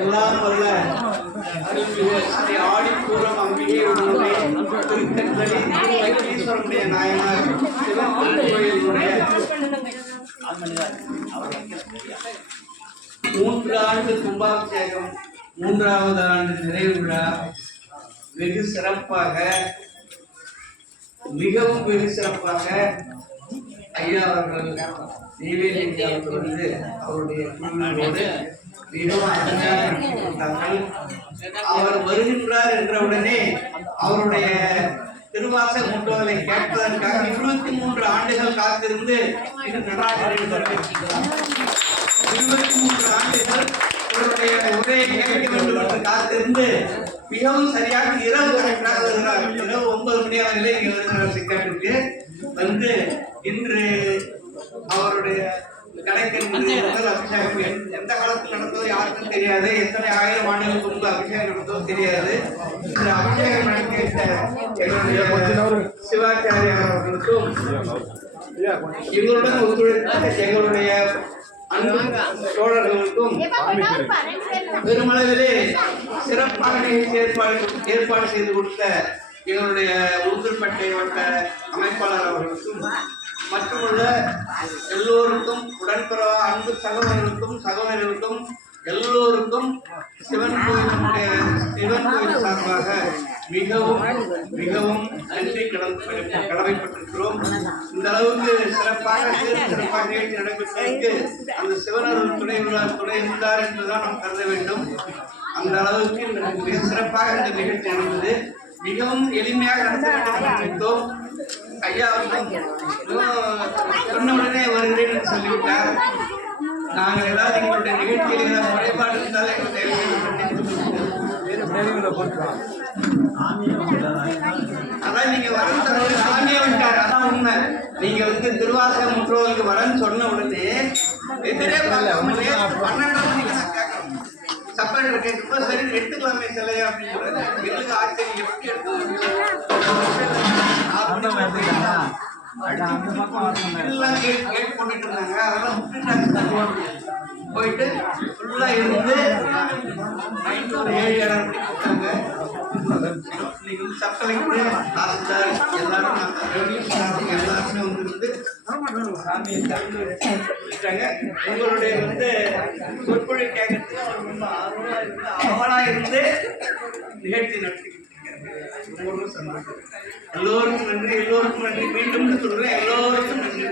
எல்லாம் வல்ல ஆடிப்பூரம் அம்பிகை உடனே திருக்கண்களின் வைத்தீஸ்வரனுடைய நாயனார் சிவன் திருக்கோயிலுடைய மூன்று ஆண்டு கும்பாபிஷேகம் மூன்றாவது ஆண்டு நிறைவு விழா. வெகு சிறப்பாக மிகவும் வெகு சிறப்பாக ஐயா அவர்கள் வந்து அவருடைய குழுவினரோடு மிகவும் அருமையாக கொடுத்தார்கள் அவர் வருகின்றார் என்றவுடனே அவருடைய திருவாச முற்றோதலை கேட்பதற்காக இருபத்தி மூன்று ஆண்டுகள் காத்திருந்து இது நடராஜரின் இருபத்தி மூன்று ஆண்டுகள் இவருடைய உரையை கேட்க வேண்டும் என்று காத்திருந்து மிகவும் சரியாக இரவு கரெக்டாக வருகிறார் இரவு ஒன்பது மணி அளவிலே இங்கே வருகிறார் சிக்காட்டுக்கு வந்து இன்று அவருடைய எந்த- காலத்தில் நடந்ததோ யாருக்கும் தெரியாது. எத்தனை ஆயிரம் ஆண்டுகளுக்கு முன்பு அபிஷேகம் நடந்ததோ தெரியாது. இந்த அபிஷேகம் நடத்தி வைத்த எங்களுடைய சிவாச்சாரியார் அவர்களுக்கும் எங்களுடன் ஒத்துழைத்த எங்களுடைய தோழர்களுக்கும் பெருமளவிலே சிறப்பாக ஏற்பாடு ஏற்பாடு செய்து கொடுத்த எங்களுடைய உருதுப்பட்டை வட்ட அமைப்பாளர் அவர்களுக்கும் மற்றுமுள்ள எல்லோருக்கும் உடன்பிறவா அன்பு சகோதரர்களுக்கும் சகோதரர்களுக்கும் எல்லோருக்கும் சிவன் கோயிலுடைய சிவன் கோயில் சார்பாக மிகவும் மிகவும் நன்றி கடன் கடமைப்பட்டிருக்கிறோம். இந்த அளவுக்கு சிறப்பாக சிறப்பாக நிகழ்ச்சி நடைபெற்றதற்கு அந்த சிவனர்கள் துணை துணை இருந்தார் என்றுதான் நாம் கருத வேண்டும். அந்த அளவுக்கு மிக சிறப்பாக இந்த நிகழ்ச்சி நடந்தது. மிகவும் எளிமையாக நடத்த வேண்டும் என்று நினைத்தோம் ஐயா சொன்ன உடனே வருகிறேன் சொல்லிவிட்டார் நாங்கள் ஏதாவது எங்களுடைய நிகழ்ச்சியில் ஏதாவது குறைபாடு இருந்தால் அதான் நீங்க வரன்னு சொன்ன சாமியே விட்டார் அதான் உண்மை நீங்க வந்து திருவாசகம் முற்றோருக்கு வரன் சொன்ன உடனே எதிரே பன்னெண்டாம் பன்னெண்டு மணிக்கு நான் கேட்கறோம் சப்பரேட்டர் கேட்கும்போது சரி எடுத்துக்கலாமே சிலையா அப்படின்னு எங்களுக்கு ஆச்சரியம் எப்படி எடுத்து எல்லாம் கேட் கேட் போட்டுட்டு இருந்தாங்க அதெல்லாம் விட்டுட்டாங்க போயிட்டு ஃபுல்லாக இருந்து நைட்டு ஒரு ஏழு ஏழரை மணிக்கு கொடுத்தாங்க இன்னைக்கு வந்து சப் கலெக்டர் தாசில்தார் எல்லாரும் எல்லாருமே வந்து சாமியை திறந்து வச்சுட்டாங்க உங்களுடைய வந்து சொற்பொழி கேட்கறதுக்கு அவர் ரொம்ப ஆர்வமா இருந்து அவளா இருந்து நிகழ்ச்சி நடத்தி எல்லோருக்கும் நன்றி எல்லோருக்கும் நன்றி மீண்டும் சொல்றேன் எல்லோருக்கும் நன்றி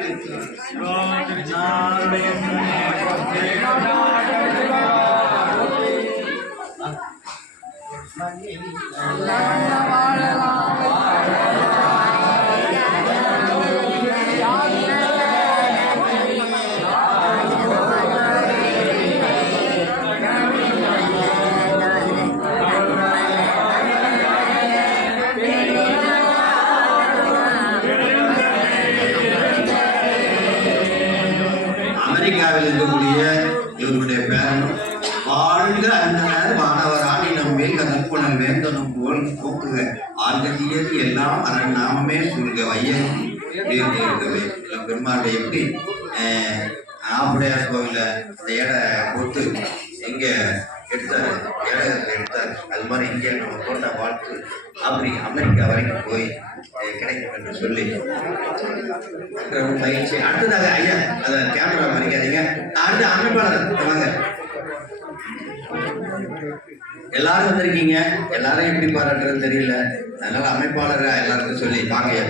அமெரிக்காவில் இருக்கக்கூடிய இவருடைய பேரன் வாழ்க அண்ணனர் மாணவராணி நம்மேல் கதப்புணர் வேந்தனும் போல் போக்குக. ஆழ்கட்டியது எல்லாம் அரண் நாமமே சொல்க வையன் இல்லை பெருமாளுடைய எப்படி அஹ், ஆவுடையார் கோவில அந்த ஏடை போட்டு எங்க எடுத்தாரு. ஏடகத்தில் எடுத்தாரு. அது மாதிரி இங்கே நம்ம போட்ட வாழ்த்து அப்படி அமெரிக்கா வரைக்கும் போய் கிடைக்கும் என்று சொல்லி. மகிழ்ச்சி. அடுத்ததாக ஐயா அதை கேமரா மறைக்காதீங்க. அடுத்து அமைப்பாளர் வாங்க. எல்லாரும் வந்திருக்கீங்க. எல்லாரும் எப்படி பாராட்டுறது தெரியல. அதனால அமைப்பாளர் எல்லாருக்கும் சொல்லி வாங்க ஐயா.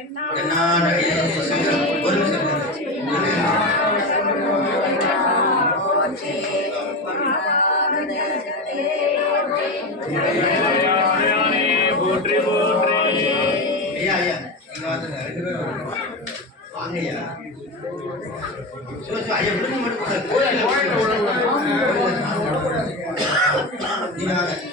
என்ன ஒரு நிமிஷம் ஐயா ஐயா இங்க ரெண்டு பேரும் வாங்க. ஐயா ஐயா விடுங்க மட்டும் நீங்க